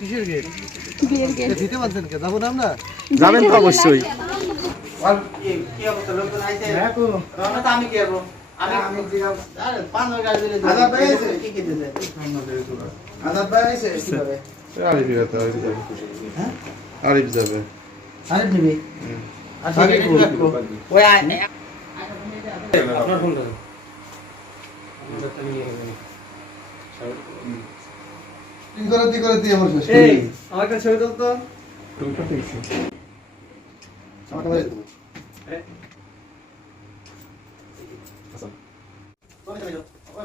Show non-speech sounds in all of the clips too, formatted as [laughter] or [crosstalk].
কিসের গেট বিয়ের গেট দিতে পারছেন কে? যাব না আমরা? যাবেন তো অবশ্যই। আমি কি করব আমি আমি পাঁচ গাড়ি দিলে আজাদ ভাই আছে? কি কি দিলে? আজাদ ভাই আছে? কীভাবে? আরিফ যাবে আরিফ হ্যাঁ? আরিফ যাবে। আরে নিবি? আর ঠিক ওই আপনার ফোনটা। তিন করে তিন করে দিয়ে বসে এই আমার ছবি তুল তো। আমার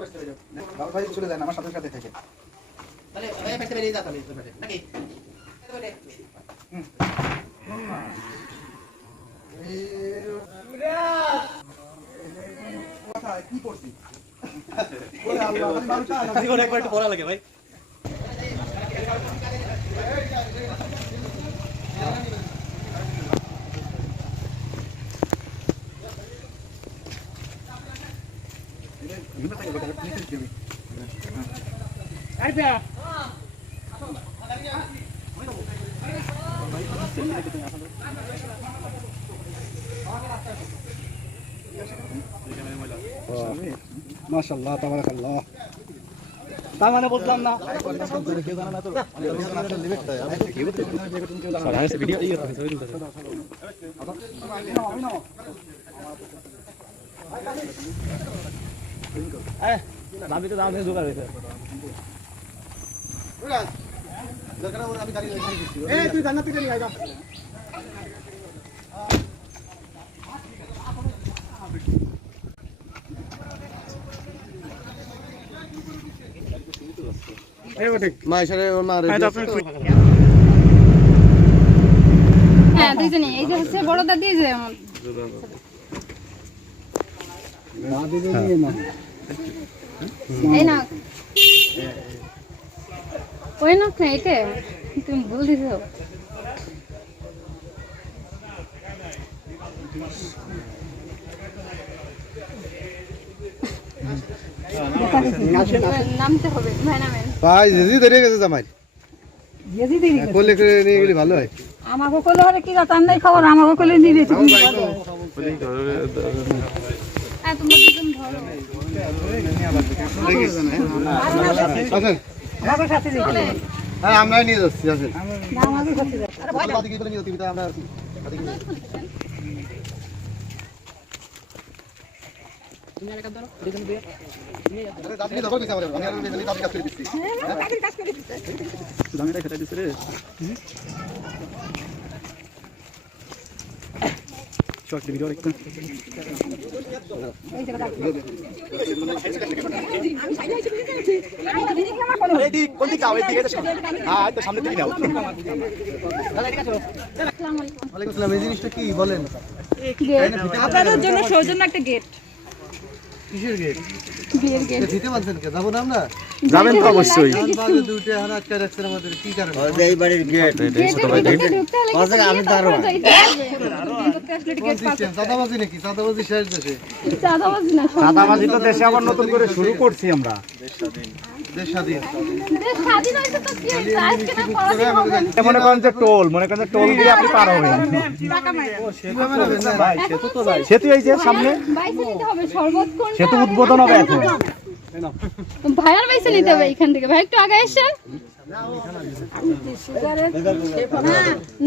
কাছে ভাই চলে যান আমার সাথে সাথে থেকে। তাহলে বেরিয়ে যা তাহলে নাকি? [laughs] কি করছি [laughs] একবার একটু পড়া লাগে ভাই। মাশাআল্লাহ তাবারাকাল্লাহ। তার মানে বুঝলাম না। দাবি তো দাম জোগাড় হয়েছে আমি গাড়ি রেখে দিচ্ছি এই তুই জান্নাত থেকে নিয়ে হ্যাঁ দুইজনে এই যে হচ্ছে বড় দাদি যে আমার। এই না ওই না এটা তুমি ভুল দিছো। ভাই জেজি দেরি গেছে কোলে করে নিয়ে গেলে ভালো হয়। আমাকে কলে হলে কি জাতান নাই খবর আমাকে কলে নিয়ে দিয়েছে হ্যাঁ আমরাই নিয়ে যাচ্ছি আসেন। সাথে দিয়েছে জিনিসটা ভিডিও দেখতে। আপনাদের জন্য সৌজন্য একটা গেট কিসের গেট বিয়ের গেট দিতে পারছেন কে যাব না আমরা? যাবেন তো অবশ্যই। গান দুইটা এখন আটকা রাখছেন আমাদের কি কারণে? আমি দারোয়ান কোন সিস্টেম চাঁদাবাজি নাকি? চাঁদাবাজি শেষ দেশে। না দাদাবাজি তো দেশে আবার নতুন করে শুরু করছি আমরা। দেশ স্বাধীন না না। মনে করেন যে টোল মনে করেন যে টোল দিয়ে আপনি পার হবেন। না সেতু তো যাই সেতু এই যে সামনে। সেতু উদ্বোধন হবে এখন। ভাইয়ার বাইসে নিতে হবে এখান থেকে। ভাই একটু আগে এসে।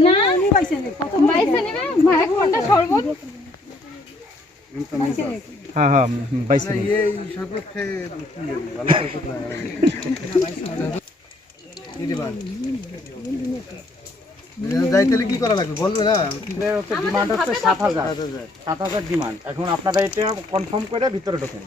না বাইসে নিবে? ভাই কোনটা? শরবত? হ্যাঁ হ্যাঁ কি করা লাগবে? বলবে না? ডিমান্ড হচ্ছে সাত হাজার। সাত হাজার। ডিমান্ড এখন আপনারা এটা কনফার্ম করে ভিতরে ঢোকেন।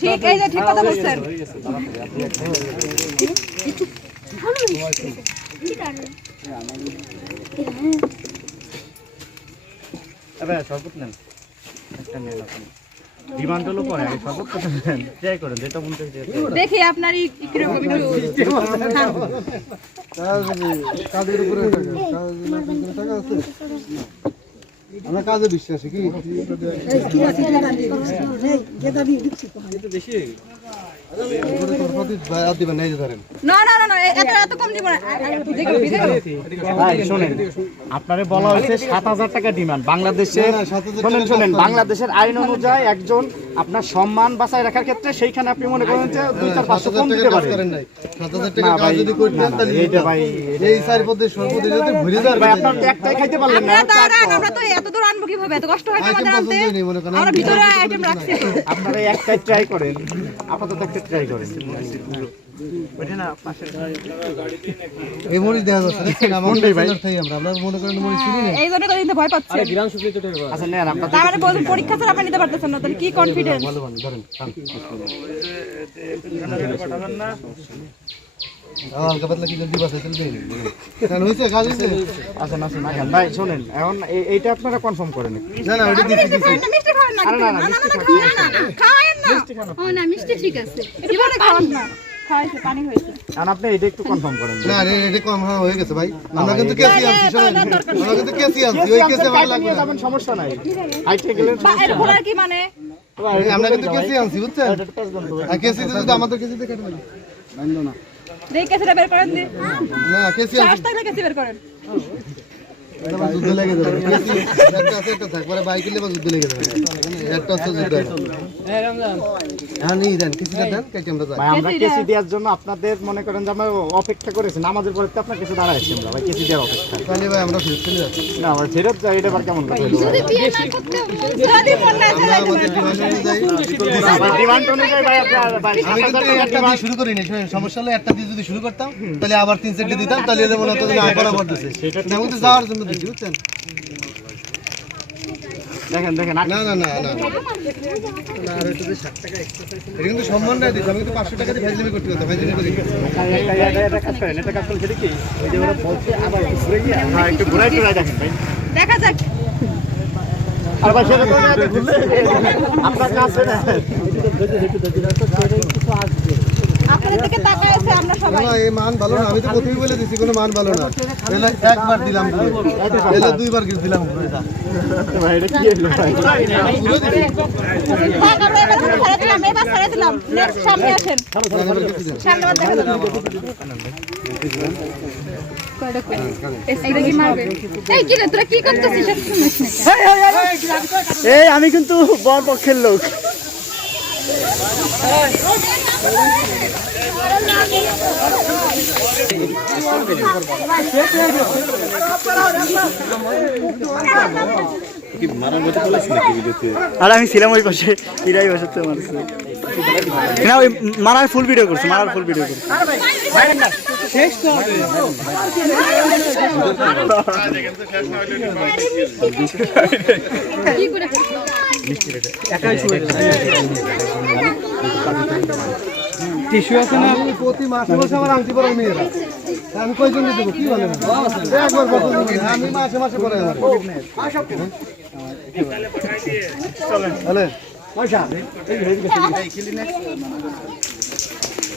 ঠিক এই যে ঠিক কথা বলছেন। এবার শরবত নেন একটা নেন আপনি ডিমান্ড পরে আগে সর্বোচ্চ ট্রাই করেন যেটা বলতে চাইছি দেখি আপনার ই- ই কীরকম একটু কাজের উপরে টাকা কাজের উপরে টাকা আছে আমরা কাজে বিশ্বাসী কি না না না না এ- এত এত কম দিব না। দেখো দেখো। ভাই শোনেন আপনারে বলা হয়েছে সাত হাজার টাকা ডিমান্ড বাংলাদেশে শোনেন শোনেন বাংলাদেশের আইন অনুযায়ী একজন আপনার সম্মান বাঁচায় রাখার ক্ষেত্রে সেইখানে আপনি মনে করেন যে দুই চার পাঁচশো কম দিতে পারেন হয় মনে। আপনারা একটাই ট্রাই করেন। আপাতত একটা ট্রাই করেন ওইটা না পাশে এই মরিচ দেওয়া যাচ্ছে না আমাদের ভাই আমরা আমরা মনে করেন মরিচ চিনি না এই জন্য তো নিতে ভয় পাচ্ছেন আচ্ছা নেন আপনার তার মানে বলছেন পরীক্ষা ছাড়া আপনি নিতে পারতেছেন না তাহলে কি কনফিডেন্স ভালো ভালো ধরেন হালকা পাতলা কি জলদি বাসে চলবে কারণ হয়েছে কাজ হয়েছে আচ্ছা না না ভাই শোনেন এখন এইটা আপনারা কনফার্ম করেন না না না না আরে না, না, না না মিষ্টি খাওয়ান না ও না মিষ্টি ঠিক আছে। এবারে খাওয়ান না। আপনি এটা একটু কনফার্ম করেন। না রে এটা কম হ্যাঁ হয়ে গেছে ভাই। আমরা কিন্তু কেসি আনছি শোনেন। আমরা কিন্তু কেসি আনছি ওই কেসে আমার লাগবে। যাবেন সমস্যা নাই। হাইটে গেলে বা এটা কি মানে? আমরা কিন্তু কেসি আনছি বুঝছেন? কেসিতে যদি আমাদের কেসিতে কেটে দেবে দেখ কেসিটা বের করেন দি। না কেসি আসতে না কেসি বের করেন। যুদ্ধ লেগে যাবে। একটা আছে একটা থাক পরে বাইক নিলে যুদ্ধ লেগে যাবে। একটা আছে যুদ্ধ হ্যাঁ নিয়ে দেন কেসিটা দেন কেটে আমরা যাই। ভাই আমরা কেসি দেওয়ার জন্য আপনাদের মনে করেন যে আমরা অপেক্ষা করেছি নামাজের পরে আপনার কাছে দাঁড়াইছি আমরা ভাই কেসি দেওয়ার অপেক্ষা। তাহলে ভাই আমরা ফিরে চলে যাচ্ছি। না ভাই ফেরত এটা আবার কেমন মন শুরু করিনি সমস্যা হলে একটা দিয়ে যদি শুরু করতাম তাহলে আবার তিন চারটে দিতাম তাহলে মনে হতো বরাবর দিচ্ছে তো যাওয়ার জন্য দিচ্ছি বুঝছেন? দেখেন দেখেন না না না না এটা কিন্তু আমি কিন্তু পাঁচশো টাকা দিয়ে ফাইজলামি করতে পারতাম ফাইজলামি করি এটা এটা কাজ করেন এটা কাজ করেন সেটা কি ওই যে ওরা বলছে আবার ঘুরে গিয়ে হ্যাঁ একটু ঘুরাই টুরাই দেখেন ভাই দেখা যাক আর ভাই সেটা তো না, ঘুরলে আপনার কাছে না আপনাদের দিকে তাকায় আছে আমরা সবাই না এই মান ভালো না আমি তো প্রথমেই বলে দিচ্ছি কোনো মান ভালো না এলা একবার দিলাম ঘুরে। এলা দুইবার গিয়ে দিলাম ঘুরে ভাই এটা কি হলো ভাই পুরো দিছি। থাক, আমরা এবার ছেড়ে দিলাম এবার ছেড়ে দিলাম নেক্সট সামনে আসেন এবার কিছু দেন। সামনে আবার দেখা যাবে এটা কি মারবে এই কি রে তোরা কি করতেছিস সব শুনিস না এই আমি কিন্তু বর পক্ষের লোক আর আমি ছিলাম ওই পাশে, ইরাই বসে তো মারছে না, ওই মারার ফুল ভিডিও করছে, মারার ফুল ভিডিও করছে। কি করে আমি প্রতি মাসে মাসে আমার আংটি পরে মেয়েরা। আমি কয়জন দেবো কি বলে একবার কত আমি মাসে মাসে পরে আমার।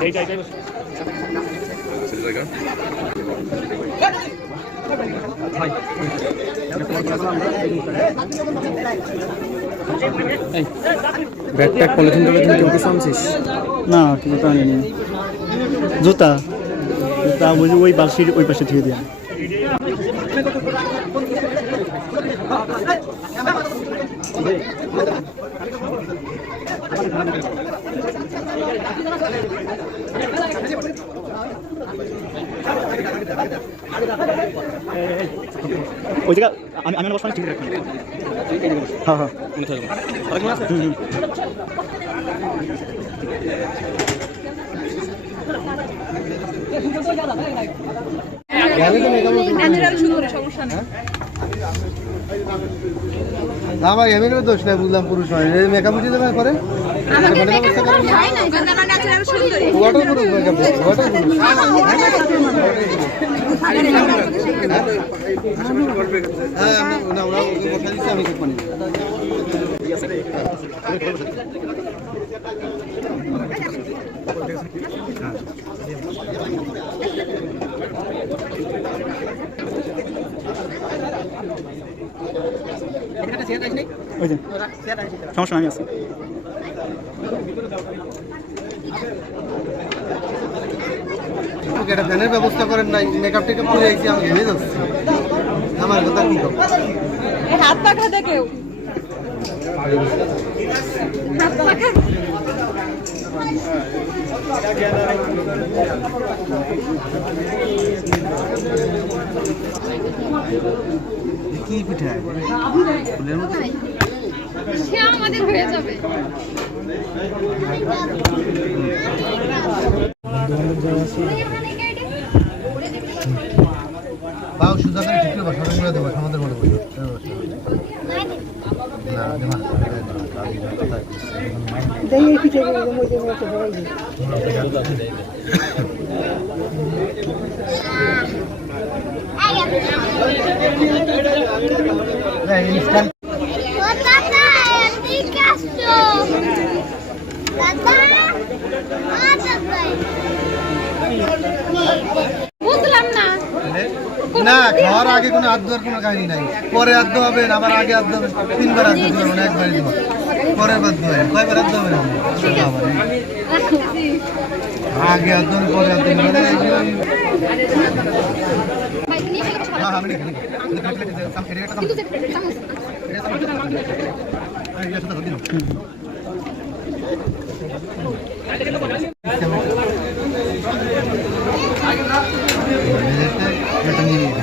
এই ব্যাগট্যাগ পলিথিন টলিথিন কেউ কিছু আনছিস না, কিছু তো আনিনি জুতা? জুতা ওই ওই বালসির ওই পাশে ধুয়ে দিয়া। ওই জায়গা আমি আমি বসবাস ঠিক রাখি হ্যাঁ হ্যাঁ। ন্যাচারাল সুন্দর সমস্যা নেই না ভাই আমি দোষ নাই বুঝলাম পুরুষ নয়। মেকআপ উঠিয়ে দেবে করে আমাদের মেকআপ করা হয় না কিন্তু আমরা ন্যাচারাল সুন্দরী waterproof makeup waterproof হ্যাঁ আমি না ওরা ওকে বসা দিচ্ছে আমি ঠিক পানি ওই যে। সমস্যা আমি আছি। একটা ফ্যানের ব্যবস্থা করেন নাই মেকআপ টেকআপ করে আইছি আমি ঘেমে যাচ্ছি। আমার কথা কি হাত পাখা দেখেও হাত পাখা। কি পিঠা ফুলের মতো সে আমাদের হয়ে যাবে বাউ সুজা করে ঠিক করে বসা করে দেবো আমাদের মনে করি না ও দাদা এদিকে আসো দাদা ও দাদা বুঝলাম না, খাওয়ার আগে কোনো আদ্য কোনো কাহিনী নাই। পরে আদ্য হবে, আবার আগে আদ্য হবে, তিনবার আদ্য হবে না একবারই দিব। পরের বার দিবে, কয়বার আদ্য হবে? আগে আদ্য পরে আদ্য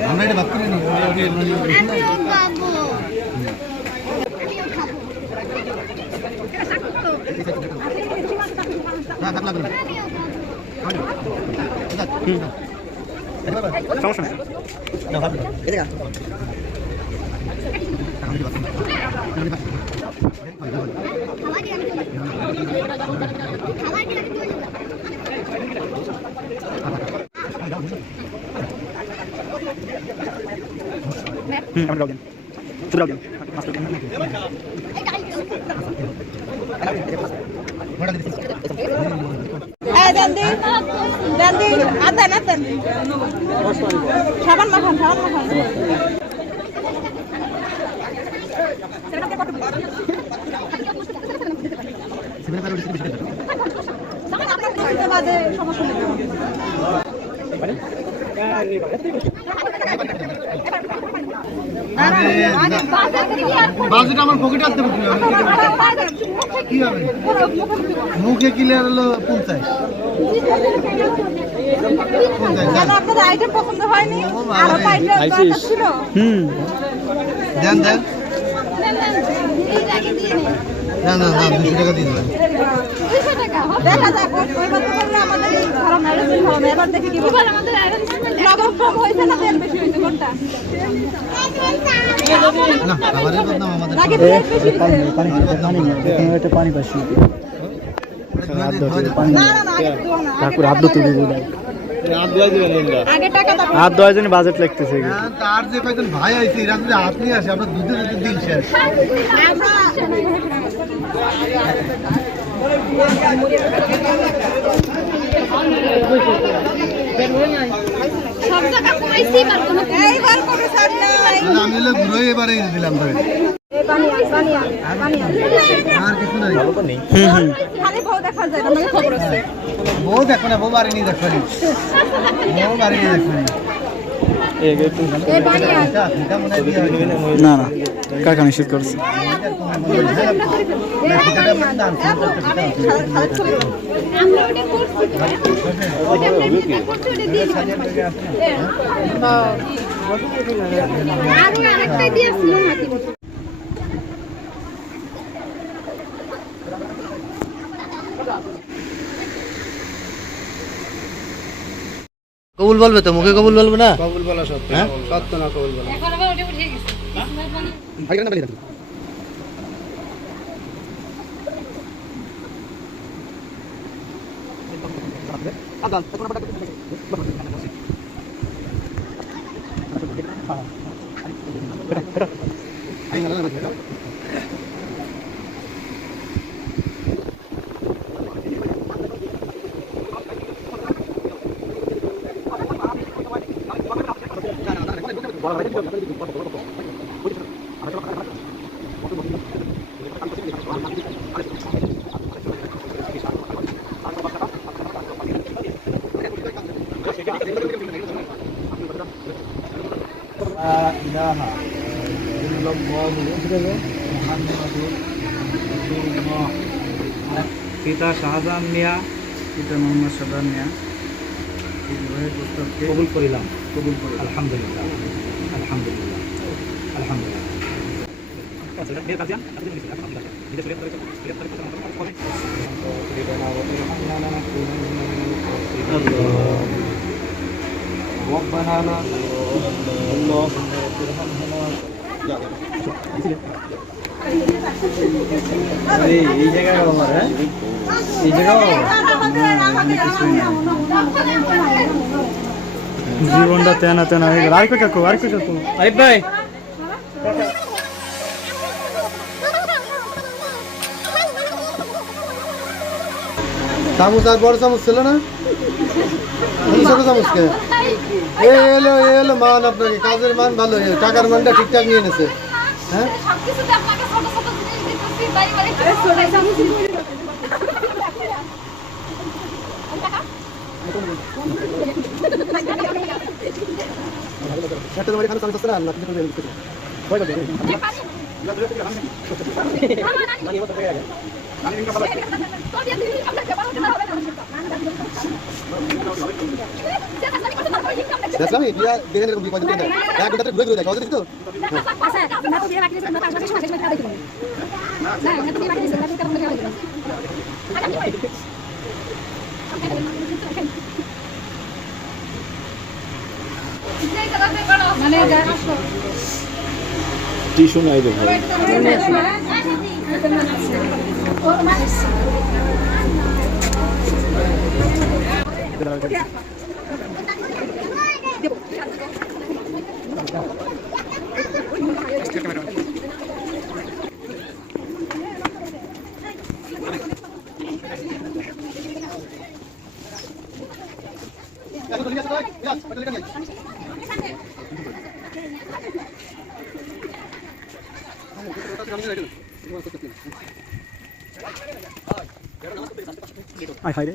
আমরা এটা ভাগ করে নিই আমিও খাব আমিও খাব না থাক লাগবে না। আমিও খাব সমস্যা নাই খাওয়া দিয়ে আমি চলে যাব। খাওয়া দিয়ে দেন দিন দেন দিন আতেন আতেন। সাবান মাখান সাবান মাখান। সমস্যা বাজেট আমার পকেটে আসতে কি হবে? মুখে ক্লিয়ার হলো হুম দেন দেন দিয়ে নে না না দুশো টাকা টাকা হবে দেখা যাক ওইবার তো করলে আমাদের এই খারাপ মেডিসিন হবে। এবার দেখি কি এবার আমাদের আয়রন নগদ কম হয়েছে না তেল বেশি হয়েছে? কোনটা? না খাবারের বদনাম আমাদের বেশি হয়েছে? পানি ঠাকুর হাত দেওয়ার জন্য বাজেট লাগতেছে হ্যাঁ, তার যে কয়েকজন ভাই আইছে এরা যদি হাত নিয়ে আসে আমরা দুধে দুধে দিন শেষ। আমরা সব জায়গা কমাইছি আর কোনো এইবার কোনো ছাড় নাই। আমি হলে ঘুরোই এবারে দিলাম ধরে আর কিছু নাই। বউ দেখা যায় না মানে বউ দেখো না বউ বাড়ি নিয়ে দেখো বউ বাড়ি নিয়ে দেখো নি। না কাকা নিষেধ করছে না, ঠিকাটা আপনি দান, আমি খালি খালি চলে গেলাম আমরা ওটা করছি ওটা প্রেমিকা করছি ওটা দিয়ে দিলাম আরও আরেকটা দিয়েছিল নাকি কবুল বলবে তো? মুখে কবুল বলবে না? কবুল বলা সত্য হ্যাঁ? সত্য না কবুল বলা। এখন আবার ওটা উঠে গেছে। থাকবে পিতা শাহজাহান মিয়া পিতা মোহাম্মদ শাহজাহান মিয়া। এই বিবাহের প্রস্তাবকে কবুল করিলাম। কবুল করি আলহামদুলিল্লাহ। আলহামদুলিল্লাহ আলহামদুলিল্লাহ ربنا لا اللهم رب ارحمهما এই জায়গায় আমার হ্যাঁ এই জায়গায় জীবনটা তেনা তেনা হয়ে গেল। আর কই কাকু আর কই কাকু? আরিফ ভাই। চামচ আর বড় চামচ ছিল না? এই ছোট চামচ কে এ এলো এ এলো মান আপনাকে কাজের মান ভালো টাকার মানটা ঠিকঠাক নিয়ে এনেছে হ্যাঁ সবকিছুতে আপনাকে ছোট ছোট জিনিস দিতেছি বাড়ি বাড়ি ছোট চামচ একটা তোমার এখানে চামচ আছে না কিছু করবেন কিছু দেখলাম এই বিয়া দেখেন এরকম বিপদ দিয়ে এক ঘণ্টা ঘুরে ঘুরে দেখো দেখি তো মানে টিস্যু নাই দেখো আয় হায় রে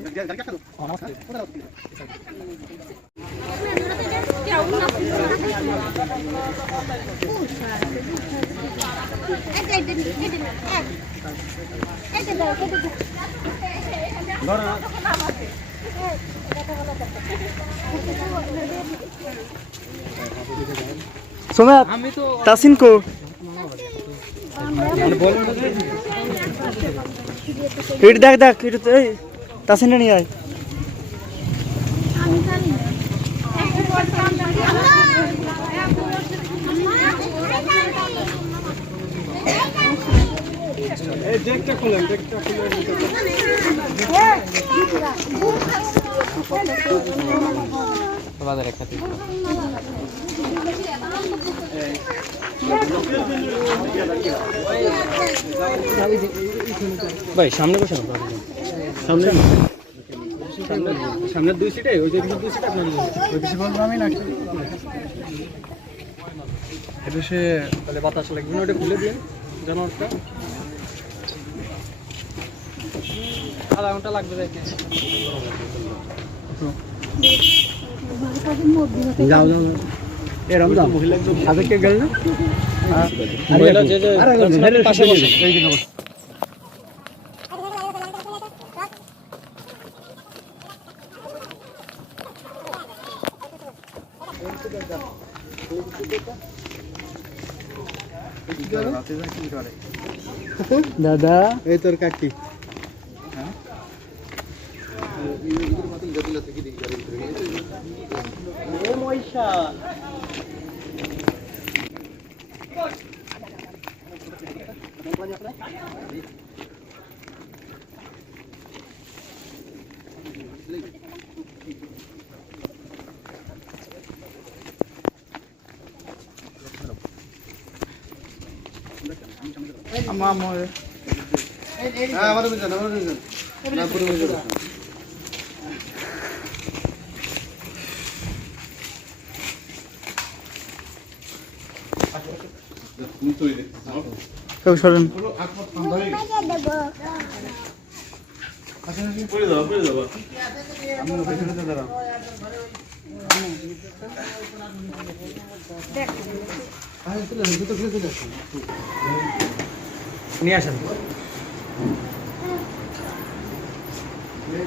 সোমা তাসিন কো। দেখ ইট এই। তাসিনে নিয়ে আয়। ভাই সামনে বসে না সামনে সামনের দুই সিটে ওই যে দুই সিটে আপনার ওই বেশি বলব আমি নাকি? এদেশে তাহলে বাতাস লাগবে না ওটা খুলে দিন জানোয়ারটা। আধা ঘণ্টা লাগবে দেখে। যাও যাও এরম যাও মহিলা সাথে কে গেল না? মহিলা যে যে পাশে বসে। দাদা এই তোর কাকি হ্যাঁ আমার মিজান আমার মিজান না পুরো মিজান কেউ সরেন। নিয়ে আসেন।